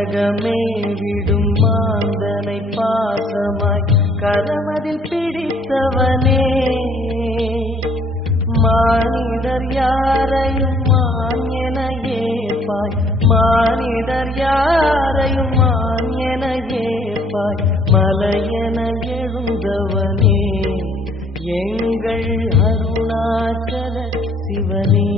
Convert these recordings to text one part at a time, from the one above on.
கானகமே விடும் மாந்தனை பாசமாய் கரமதில் பிடித்தவனே, மானிடர் யாரையும் மான் என ஏற்பாய், மானிடர் யாரையும் மான் என ஏற்பாய், மலையென எழுந்தவனே எங்கள் அருணாச்சல சிவனே.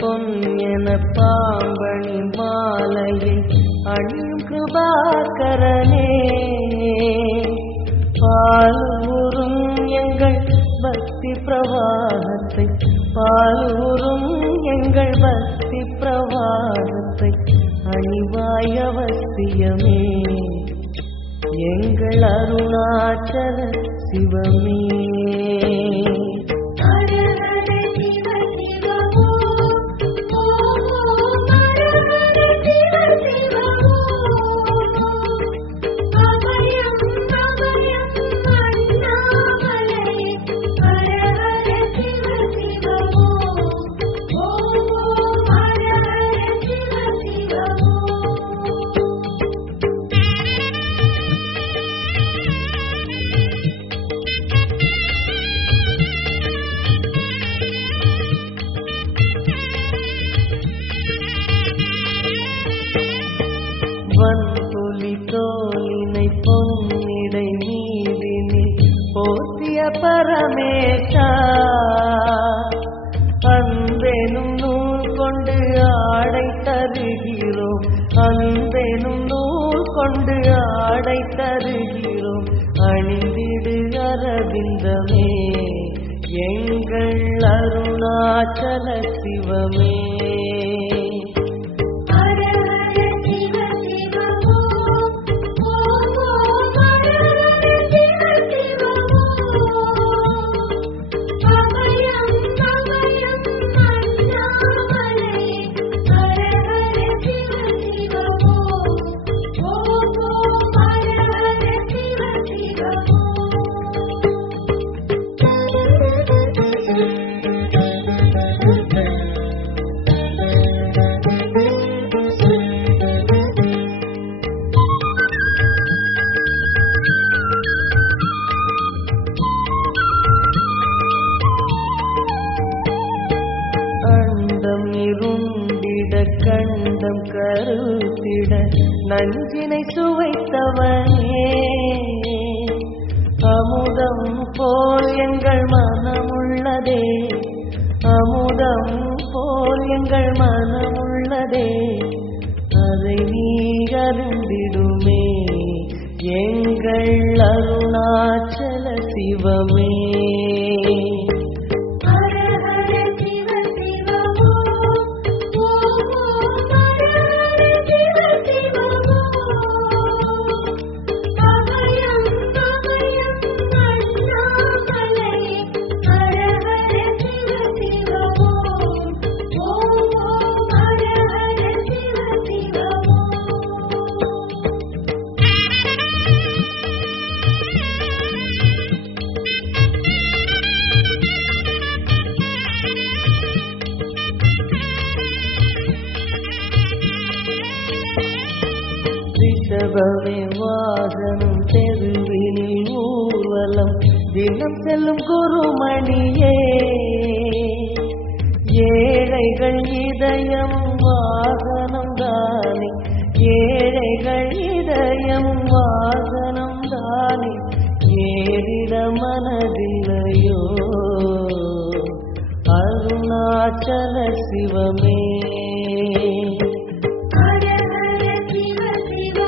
பொன் என பாம்பணி மாலையை அணியும் கிருபாகரனே, பாலூரும் எங்கள் பக்தி பிரவாகத்தை, பாலூரும் எங்கள் பக்தி பிரவாகத்தை அணிவாய் அவசியமே எங்கள் அருணாச்சல சிவமே. வன்புலி தோலினை பொன்னிடை நீதினில் போற்றிய பரமேசா, அன்பெனும் நூல் கொண்டு ஆடை தருகிறோம், அன்பெனும் நூல் கொண்டு ஆடை தருகிறோம், அணிந்திடு அரவிந்தமே எங்கள் அருணாச்சல சிவமே. இருந்திட கண்டம் கருத்திட நஞ்சினை சுவைத்தவனே, அமுதம் போல் எங்கள் மனமுள்ளதே, அமுதம் போல் எங்கள் மனமுள்ளதே, அதை நீ அருந்திடுமே எங்கள் அருணாச்சல சிவமே. ரிஷபமே வாகனம் தெருவினில் ஊர்வலம் தினம் செல்லும் குருமணியே, ஏழைகள் இதயம் வாகனம் தானே, ஏழைகள் இதயம் வாகனம் தானே, ஏறிட மனதில்லையோ அருணாச்சல சிவமே. ஹர ஹர சிவ சிவ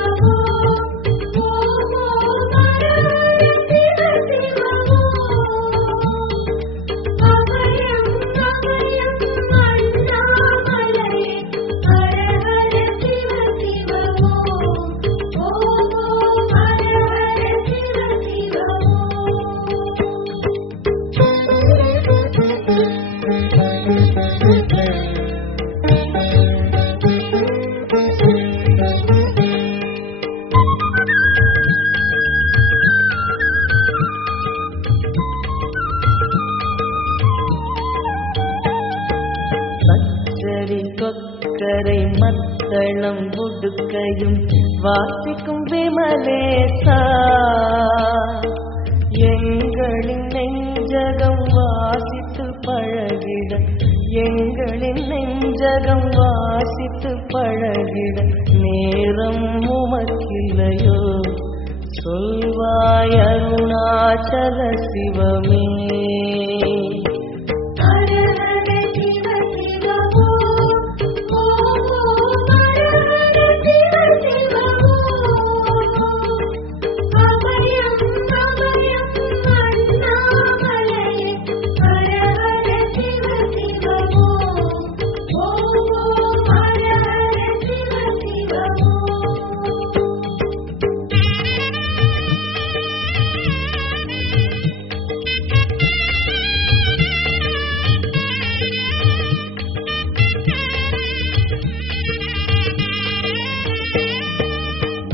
கீதையும் வாசிக்கும் விமலேசா, எங்களின் நெஞ்சகம் வாசித்து பழகிட, எங்களின் நெஞ்சகம் வாசித்து பழகிட நேரம் உமக்கில்லையோ, சொல்வாய் அருணாச்சல சிவமே.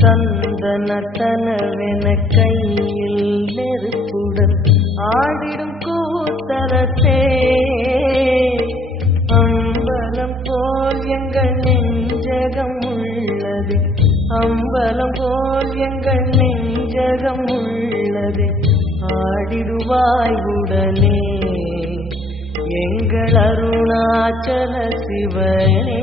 தந்தனத்தனவென கையில் நெருப்புடன் ஆடிடும் கூத்தரசே, அம்பலம் போல் எங்கள் நெஞ்சகம் உள்ளது, அம்பலம் போல் எங்கள் நெஞ்சகம் உள்ளது, ஆடிடுவாய் உடனே எங்கள் அருணாச்சல சிவனே.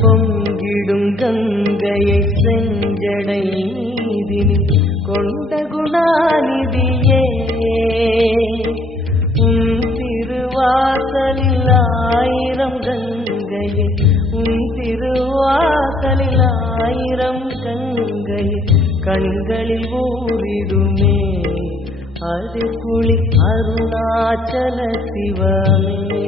பொங்கிடும் கங்கையை செஞ்சடை நீதினில் கொண்ட குணாநிதியே, உன் திருவாசலில் ஆயிரம் கங்கையே, உன் திருவாசலில் ஆயிரம் கங்கையே கண்களில் ஊறிடுமே, அது குளி அருணாச்சல சிவமே.